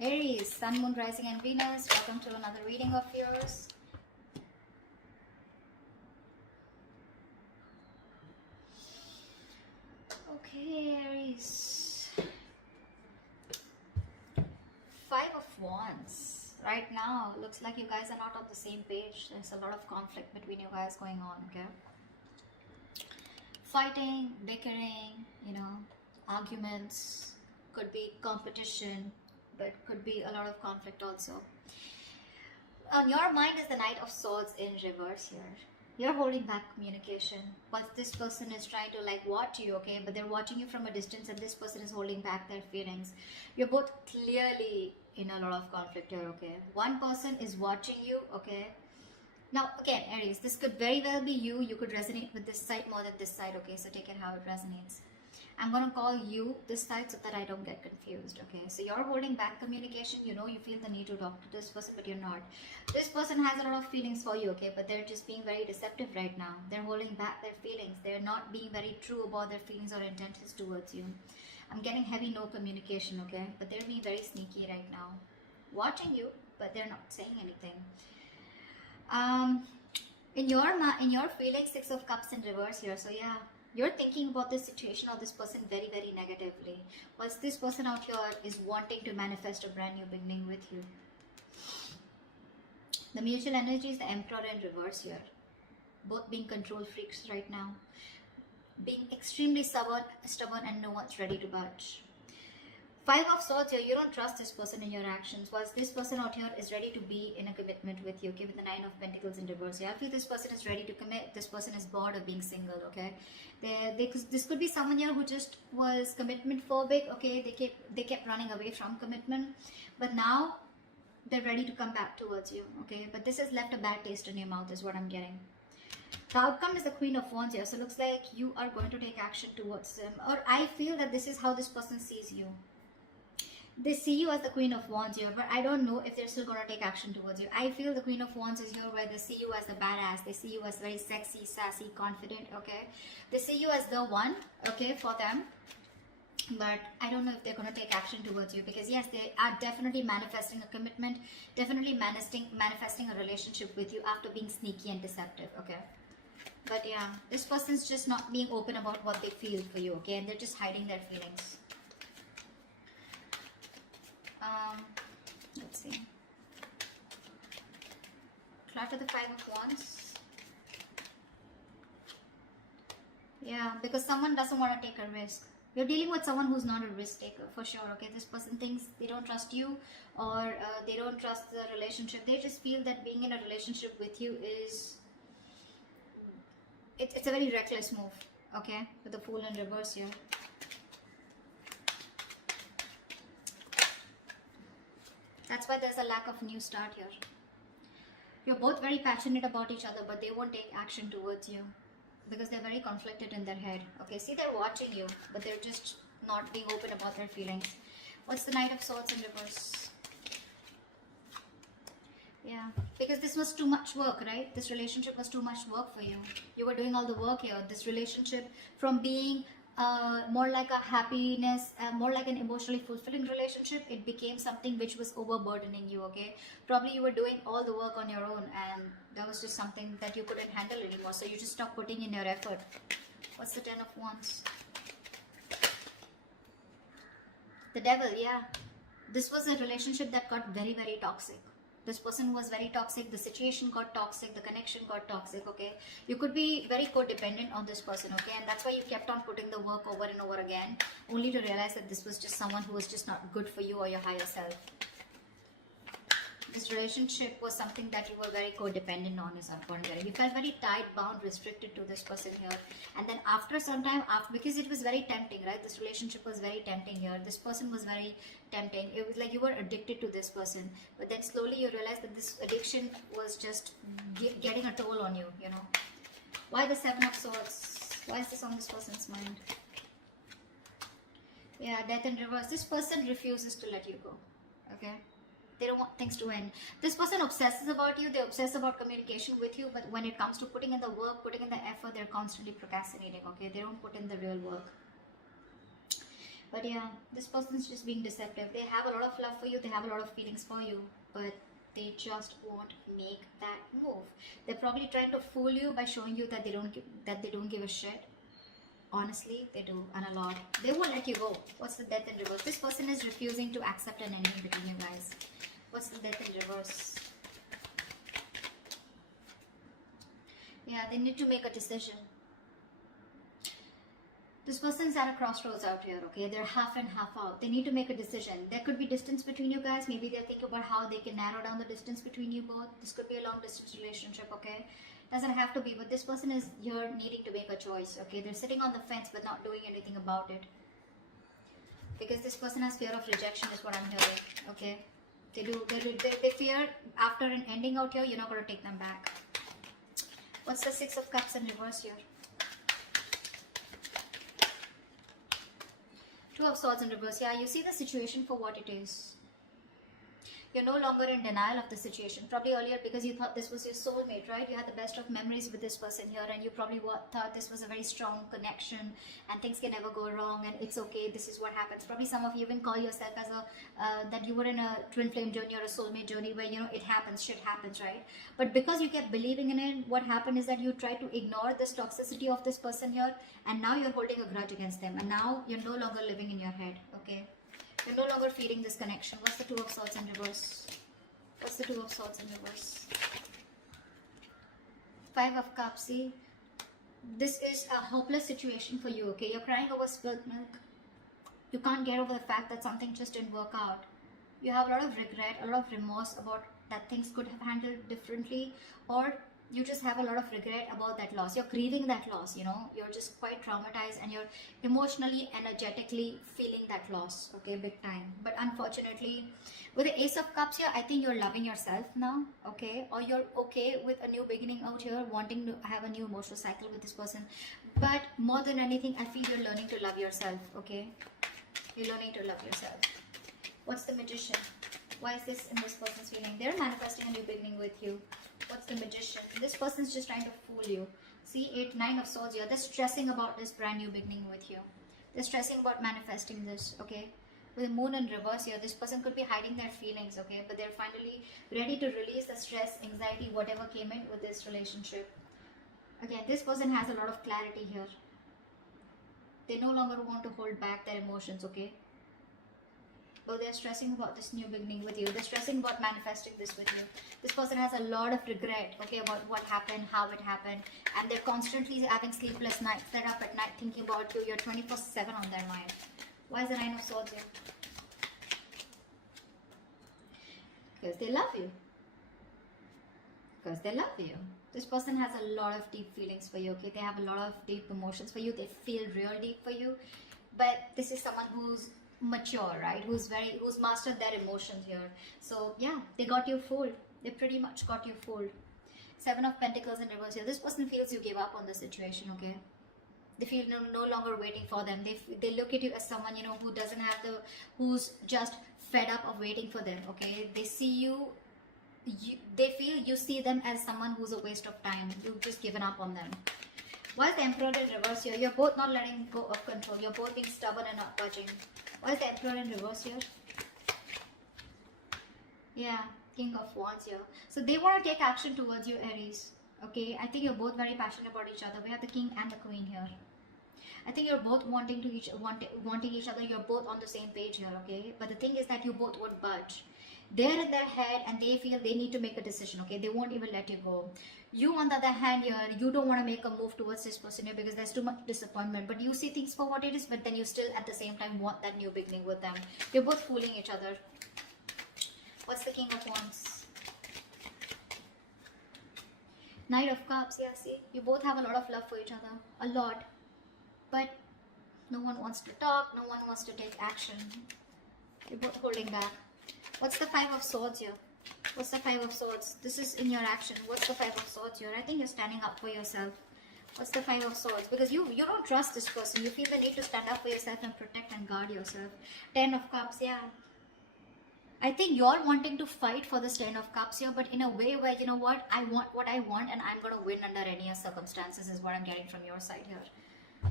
Aries, Sun, Moon, Rising and Venus. Welcome to another reading of yours. Okay, Aries. Five of Wands. Right now, looks like you guys are not on the same page. There's a lot of conflict between you guys going on, okay? Fighting, bickering, arguments. Could be competition, but could be a lot of conflict also. On your mind is the Knight of Swords in reverse here. You're holding back communication. But this person is trying to watch you, okay? But they're watching you from a distance, and this person is holding back their feelings. You're both clearly in a lot of conflict here, okay? One person is watching you, okay? Now, again, Aries, this could very well be you. You could resonate with this side more than this side, okay? So take it how it resonates. I'm going to call you this side so that I don't get confused, okay? So you're holding back communication. You feel the need to talk to this person, but you're not. This person has a lot of feelings for you, okay? But they're just being very deceptive right now. They're holding back their feelings. They're not being very true about their feelings or intentions towards you. I'm getting heavy no communication, okay? But they're being very sneaky right now. Watching you, but they're not saying anything. In your feelings, Six of Cups in reverse here. So yeah, you're thinking about this situation or this person very, very negatively. Whilst this person out here is wanting to manifest a brand new beginning with you. The mutual energy is the Emperor in reverse here. Both being control freaks right now. Being extremely stubborn and no one's ready to budge. Five of Swords here, you don't trust this person in your actions, whilst this person out here is ready to be in a commitment with you, okay, with the Nine of Pentacles in reverse here. I feel this person is ready to commit. This person is bored of being single, okay. This could be someone here who just was commitment phobic, okay. They kept running away from commitment, but now they're ready to come back towards you, okay. But this has left a bad taste in your mouth is what I'm getting. The outcome is the Queen of Wands here, so it looks like you are going to take action towards them, or I feel that this is how this person sees you. They see you as the Queen of Wands here, but I don't know if they're still going to take action towards you. I feel the Queen of Wands is here where they see you as the badass. They see you as very sexy, sassy, confident, okay? They see you as the one, okay, for them. But I don't know if they're going to take action towards you, because yes, they are definitely manifesting a commitment, definitely manifesting a relationship with you after being sneaky and deceptive, okay? But yeah, this person's just not being open about what they feel for you, okay? And they're just hiding their feelings. Let's see. Clutter the Five of Wands. Yeah, because someone doesn't want to take a risk. You're dealing with someone who's not a risk taker, for sure, okay? This person thinks they don't trust you, or they don't trust the relationship. They just feel that being in a relationship with you is... It's a very reckless move, okay? With the Fool in reverse here. That's why there's a lack of new start here. You're both very passionate about each other, but they won't take action towards you because they're very conflicted in their head. Okay, see, they're watching you, but they're just not being open about their feelings. What's the Knight of Swords in reverse? Yeah, because this was too much work, right? This relationship was too much work for you. You were doing all the work here. This relationship, from being more like a happiness, more like an emotionally fulfilling relationship, it became something which was overburdening you, okay? Probably you were doing all the work on your own, and that was just something that you couldn't handle anymore, so you just stopped putting in your effort. What's the Ten of Wands? The Devil, yeah. This was a relationship that got very, very toxic. This person was very toxic, the situation got toxic, the connection got toxic, okay? You could be very codependent on this person, okay? And that's why you kept on putting the work over and over again, only to realize that this was just someone who was just not good for you or your higher self. This relationship was something that you were very codependent on, is what I'm getting. You felt very tied, bound, restricted to this person here. And then after some time, because it was very tempting, right? This relationship was very tempting here. This person was very tempting. It was like you were addicted to this person. But then slowly you realized that this addiction was just getting a toll on you, you know. Why the Seven of Swords? Why is this on this person's mind? Yeah, Death in reverse. This person refuses to let you go, okay? They don't want things to end. This person obsesses about you. They obsess about communication with you. But when it comes to putting in the work, putting in the effort, they're constantly procrastinating, okay? They don't put in the real work. But yeah, this person's just being deceptive. They have a lot of love for you, they have a lot of feelings for you, but they just won't make that move. They're probably trying to fool you by showing you that they don't give a shit. Honestly, they do, and a lot. They won't let you go. What's the Death in reverse? This person is refusing to accept an ending between you guys. What's the Death in reverse? Yeah, they need to make a decision. This person's at a crossroads out here, okay? They're half in, half out. They need to make a decision. There could be distance between you guys. Maybe they're thinking about how they can narrow down the distance between you both. This could be a long distance relationship, okay? Doesn't have to be, but this person is here needing to make a choice, okay? They're sitting on the fence but not doing anything about it. Because this person has fear of rejection is what I'm hearing, okay? They fear after an ending out here, you're not going to take them back. What's the Six of Cups in reverse here? Two of Swords in reverse. Yeah, you see the situation for what it is. You're no longer in denial of the situation. Probably earlier because you thought this was your soulmate, right? You had the best of memories with this person here, and you probably thought this was a very strong connection and things can never go wrong and it's okay, this is what happens. Probably some of you even call yourself as that you were in a twin flame journey or a soulmate journey where, you know, it happens, shit happens, right? But because you kept believing in it, what happened is that you tried to ignore this toxicity of this person here, and now you're holding a grudge against them, and now you're no longer living in your head, okay? You're no longer feeling this connection. What's the Two of Swords in reverse? What's the Two of Swords in reverse? Five of Cups. See, this is a hopeless situation for you, okay? You're crying over spilled milk. You can't get over the fact that something just didn't work out. You have a lot of regret, a lot of remorse about that things could have handled differently, or you just have a lot of regret about that loss. You're grieving that loss, you know. You're just quite traumatized and you're emotionally, energetically feeling that loss, okay, big time. But unfortunately, with the Ace of Cups here, I think you're loving yourself now, okay? Or you're okay with a new beginning out here, wanting to have a new emotional cycle with this person. But more than anything, I feel you're learning to love yourself, okay? You're learning to love yourself. What's the Magician? Why is this in this person's feeling? They're manifesting a new beginning with you. What's the Magician? This person's just trying to fool you. See, Nine of Swords here. They're stressing about this brand new beginning with you. They're stressing about manifesting this, okay? With the Moon in reverse here, this person could be hiding their feelings, okay? But they're finally ready to release the stress, anxiety, whatever came in with this relationship. Again, this person has a lot of clarity here. They no longer want to hold back their emotions, okay? But they're stressing about this new beginning with you. They're stressing about manifesting this with you. This person has a lot of regret, okay, about what happened, how it happened. And they're constantly having sleepless nights. They're up at night thinking about you. You're 24/7 on their mind. Why is the Nine of Swords here? Because they love you. Because they love you. This person has a lot of deep feelings for you, okay? They have a lot of deep emotions for you. They feel real deep for you. But this is someone who's mature, right? Who's mastered their emotions here. So yeah, they got you fooled. They pretty much got you fooled. Seven of Pentacles in reverse here. This person feels you gave up on the situation, okay? They feel no longer waiting for them. They look at you as someone, you know, who doesn't have who's just fed up of waiting for them, okay? They see you, they feel you see them as someone who's a waste of time. You've just given up on them. Why is the Emperor in reverse here? You're both not letting go of control. You're both being stubborn and not budging. Why is the Emperor in reverse here? Yeah, King of Wands here. So they want to take action towards you, Aries. Okay, I think you're both very passionate about each other. We have the King and the Queen here. I think you're both wanting each other. You're both on the same page here, okay? But the thing is that you both won't budge. They're in their head and they feel they need to make a decision, okay? They won't even let you go. You, on the other hand here, you don't want to make a move towards this person here because there's too much disappointment. But you see things for what it is, but then you still at the same time want that new beginning with them. You're both fooling each other. What's the King of Wands? Knight of Cups, yeah, see? You both have a lot of love for each other. A lot. But no one wants to talk. No one wants to take action. You're both holding back. What's the Five of Swords here? What's the Five of Swords? This is in your action. What's the Five of Swords here? I think you're standing up for yourself. What's the Five of Swords? Because you don't trust this person. You feel the need to stand up for yourself and protect and guard yourself. Ten of Cups, yeah. I think you're wanting to fight for this Ten of Cups here, but in a way where, you know what I want and I'm going to win under any circumstances is what I'm getting from your side here.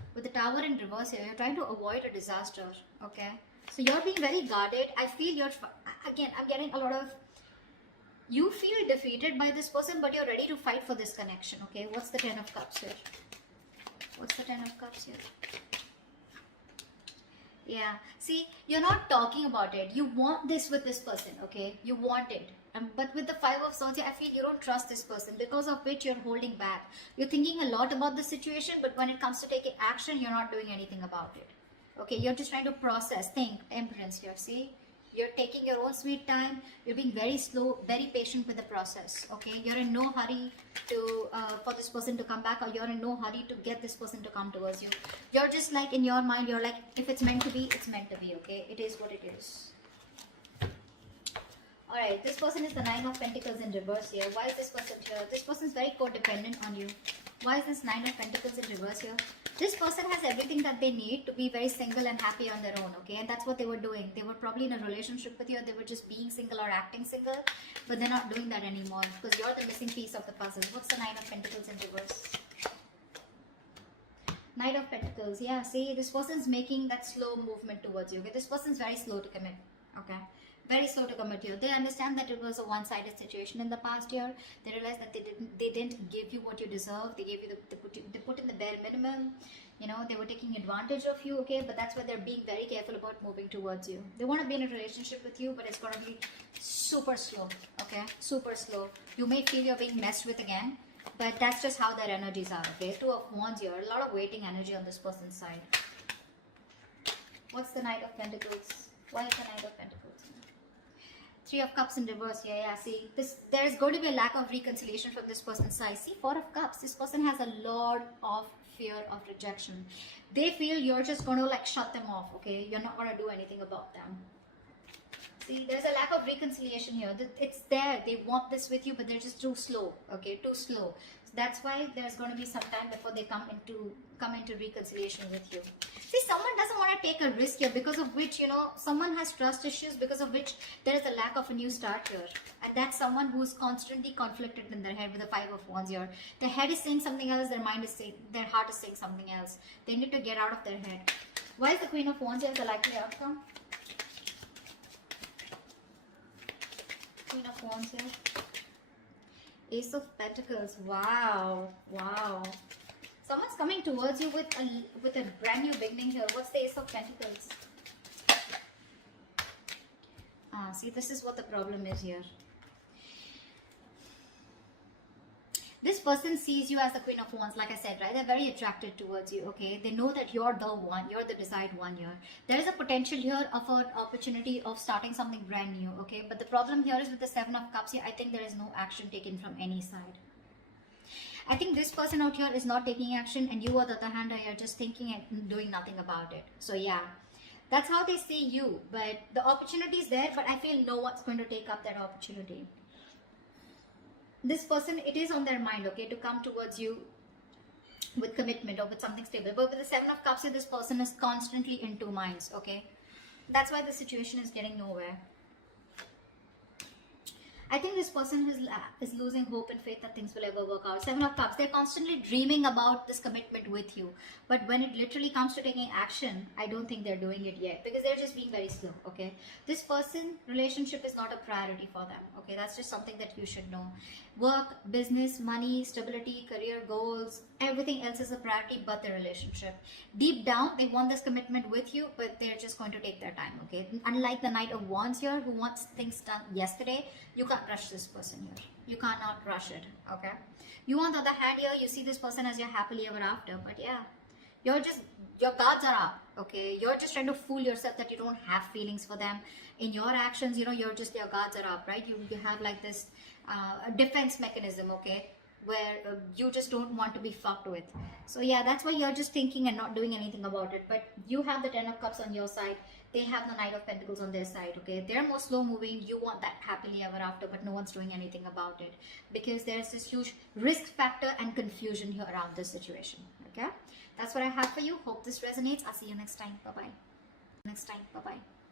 With the Tower in reverse here, you're trying to avoid a disaster, okay? So you're being very guarded. I feel you're, again, I'm getting a lot of, you feel defeated by this person, but you're ready to fight for this connection, okay? What's the Ten of Cups here? What's the Ten of Cups here? Yeah, see, you're not talking about it. You want this with this person, okay? You want it. But with the Five of Swords, I feel you don't trust this person, because of which you're holding back. You're thinking a lot about the situation, but when it comes to taking action, you're not doing anything about it. Okay, you're just trying to process, think, Empress here, see? You're taking your own sweet time. You're being very slow, very patient with the process, okay? You're in no hurry to for this person to come back, or you're in no hurry to get this person to come towards you. You're just like, in your mind, you're like, if it's meant to be, it's meant to be, okay? It is what it is. Alright, this person is the Nine of Pentacles in reverse here. Why is this person here? This person is very codependent on you. Why is this Nine of Pentacles in reverse here? This person has everything that they need to be very single and happy on their own, okay? And that's what they were doing. They were probably in a relationship with you, or they were just being single or acting single, but they're not doing that anymore, because you're the missing piece of the puzzle. What's the Nine of Pentacles in reverse? Knight of Pentacles. Yeah, see, this person's making that slow movement towards you, okay? This person's very slow to commit, okay? Very slow to commit here. They understand that it was a one-sided situation in the past year. They realized that they didn't give you what you deserve. They gave you they put in the bare minimum. You know, they were taking advantage of you, okay? But that's why they're being very careful about moving towards you. They want to be in a relationship with you, but it's going to be super slow, okay? Super slow. You may feel you're being messed with again, but that's just how their energies are, okay? Two of Wands here. A lot of waiting energy on this person's side. What's the Knight of Pentacles? Why is the Knight of Pentacles? Three of Cups in reverse here. Yeah, see, there is going to be a lack of reconciliation from this person's side. See, Four of Cups. This person has a lot of fear of rejection. They feel you're just going to like shut them off, okay? You're not going to do anything about them. See, there's a lack of reconciliation here. It's there. They want this with you, but they're just too slow, okay? Too slow. So that's why there's going to be some time before they come into reconciliation with you. See, someone doesn't want to take a risk here, because of which, you know, someone has trust issues, because of which there is a lack of a new start here. And that's someone who's constantly conflicted in their head with the Five of Wands here. Their head is saying something else, their mind is saying, their heart is saying something else. They need to get out of their head. Why is the Queen of Wands here the likely outcome? Queen of Wands here. Ace of Pentacles. Wow. Wow. Someone's coming towards you with a brand new beginning here. What's the Ace of Pentacles? See, this is what the problem is here. This person sees you as the Queen of Wands, like I said, right? They're very attracted towards you, okay? They know that you're the one, you're the desired one here. There is a potential here of an opportunity of starting something brand new, okay? But the problem here is with the Seven of Cups here, I think there is no action taken from any side. I think this person out here is not taking action, and you, on the other hand, are just thinking and doing nothing about it. So yeah, that's how they see you. But the opportunity is there, but I feel no one's going to take up that opportunity. This person, it is on their mind, okay, to come towards you with commitment or with something stable. But with the Seven of Cups here, this person is constantly in two minds, okay? That's why the situation is getting nowhere. I think this person is losing hope and faith that things will ever work out. Seven of Cups, they're constantly dreaming about this commitment with you. But when it literally comes to taking action, I don't think they're doing it yet, because they're just being very slow, okay? This person, relationship is not a priority for them, okay? That's just something that you should know. Work, business, money, stability, career goals, everything else is a priority but the relationship. Deep down, they want this commitment with you, but they're just going to take their time, okay? Unlike the Knight of Wands here, who wants things done yesterday, you can't rush this person here. You cannot rush it, okay? You, on the other hand here, you see this person as your happily ever after, but yeah, your guards are up, okay? You're just trying to fool yourself that you don't have feelings for them. In your actions, you know, your guards are up, right? You have like this defense mechanism, okay, where you just don't want to be fucked with. So yeah, that's why you're just thinking and not doing anything about it. But you have the Ten of Cups on your side. They have the Knight of Pentacles on their side, okay? They're more slow moving. You want that happily ever after, but no one's doing anything about it, because there's this huge risk factor and confusion here around this situation, okay? That's what I have for you. Hope this resonates. I'll see you next time. Bye-bye.